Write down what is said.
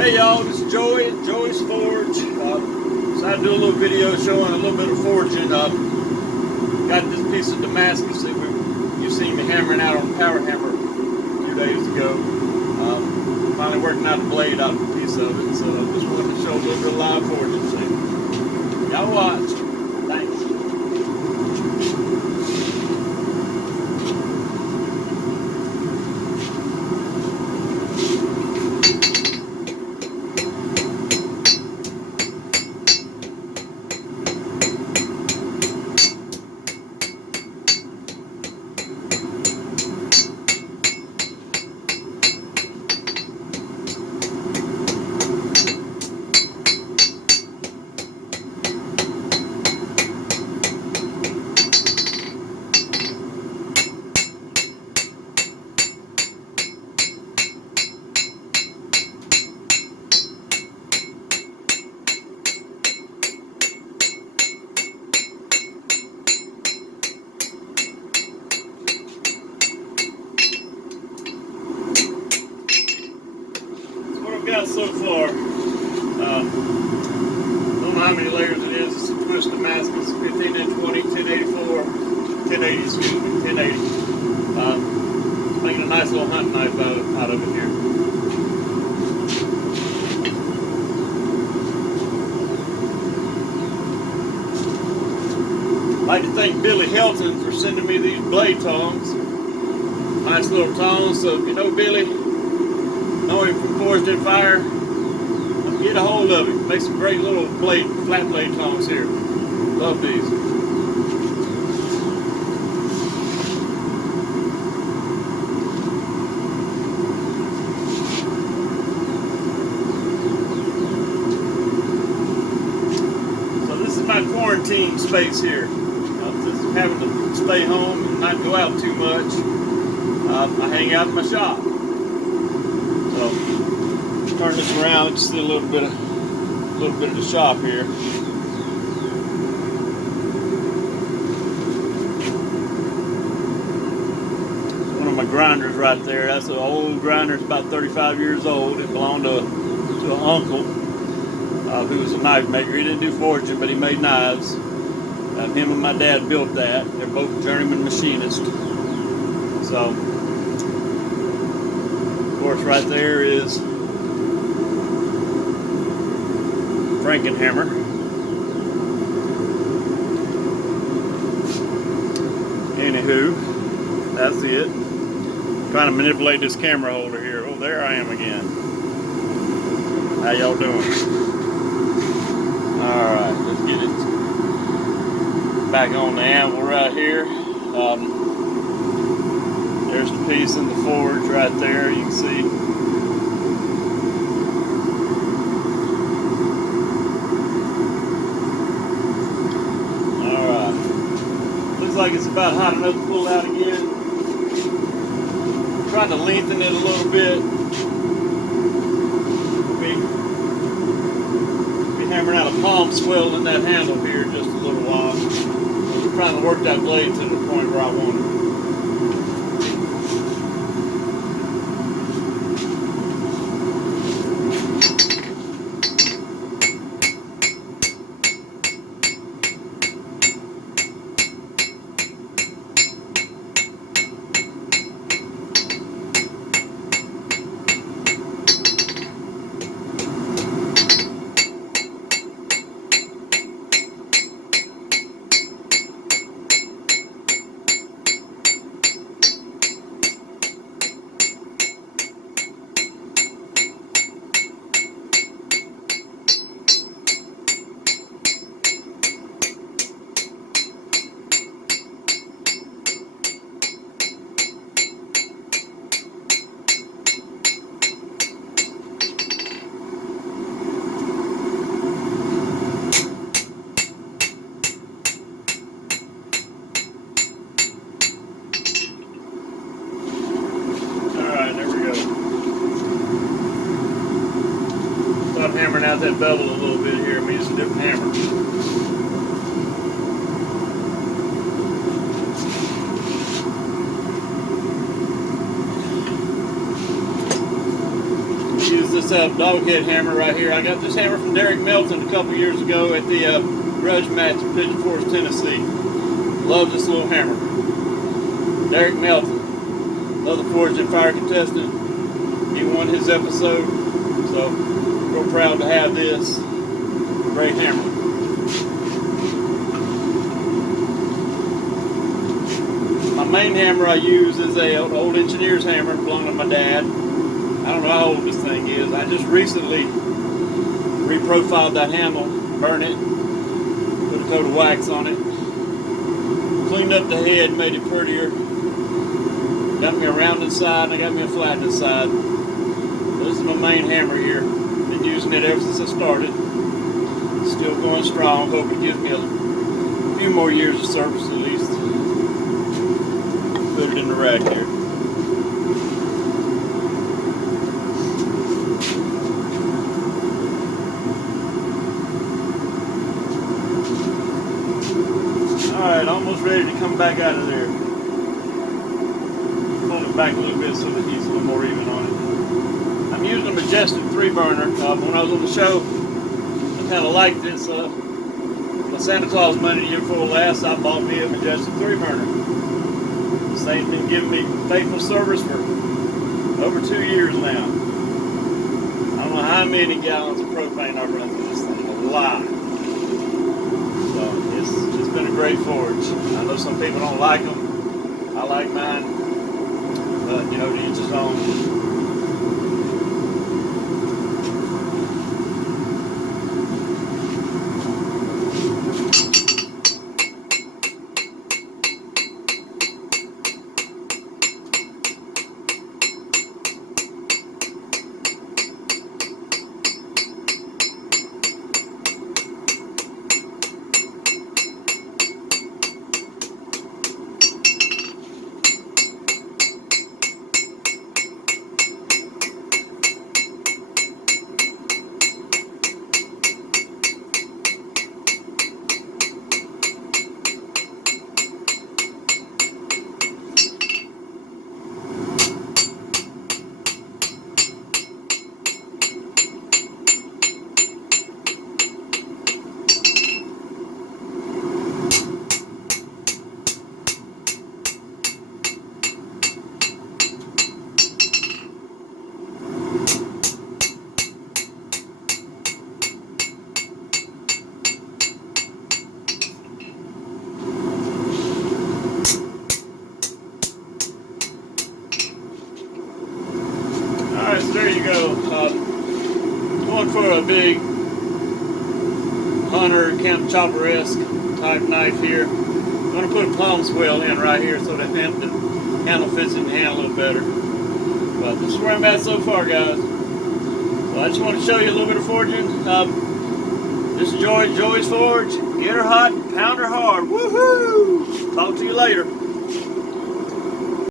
Hey y'all, this is Joey at Joey's Forge. Decided to do a little video showing a little bit of forging. Got this piece of Damascus that you've seen me hammering out on a power hammer a few days ago. Finally working out the blade out of a piece of it, so I just wanted to show a little bit of live forging. So y'all watch. Thanks. Got so far. Don't know how many layers it is. It's a twist Damascus, 15 and 20, 1084, 1080, excuse me, 1080. Making a nice little hunting knife out of it here. I'd like to thank Billy Helton for sending me these blade tongs. Nice little tongs. So if you know Billy, know him from Forged in Fire, get a hold of him. Make some great little flat blade tongs here. Love these. So this is my quarantine space here. Just having to stay home and not go out too much. I hang out in my shop. So turn this around, just see a little bit of the shop here. One of my grinders right there. That's an old grinder. It's about 35 years old. It belonged to an uncle who was a knife maker. He didn't do forging, but he made knives. Him and my dad built that. They're both journeyman machinists. So, of course, right there is Frankenhammer. Anywho, that's it. Trying to manipulate this camera holder here. Oh, there I am again. How y'all doing? Alright, let's get it back on the anvil right here. There's the piece in the forge right there, you can see. Alright. Looks like it's about hot enough to pull out again. Trying to lengthen it a little bit. Be hammering out a palm swell in that handle here just a little while. We're trying to work that blade to the point where I want it. I'm hammering out that bevel a little bit here. I'm using a different hammer. Use is this doghead hammer right here. I got this hammer from Derek Melton a couple years ago at the grudge match in Pigeon Forge, Tennessee. Love this little hammer. Derek Melton, another Forged in Fire contestant. He won his episode, so real proud to have this great hammer. My main hammer I use is an old engineer's hammer belonging to my dad. I don't know how old this thing is. I just recently reprofiled that handle, burned it, put a coat of wax on it, cleaned up the head, made it prettier. Got me a rounded side and I got me a flattened side. This is my main hammer here. Been using it ever since I started. Still going strong. Hope it gives me a few more years of service at least. Put it in the rack here. Alright, almost ready to come back out of there. Pull it back a little bit so the heat's a little more even on it. I'm using a Majestic 3-burner. When I was on the show, I kind of liked this. My Santa Claus money the year before last, I bought me a Majestic 3-burner. This thing's been giving me faithful service for over 2 years now. I don't know how many gallons of propane I've run through this thing. A lot. So it's been a great forge. I know some people don't like them. I like mine. But, you know, to each his own. Alright, so there you go. Going for a big hunter, camp chopper-esque type knife here. I'm going to put a palm swell in right here so the handle fits in the hand a little better. But this is where I'm at so far, guys. So I just want to show you a little bit of forging. This is Joey's Forge. Get her hot, pound her hard. Woohoo! Talk to you later.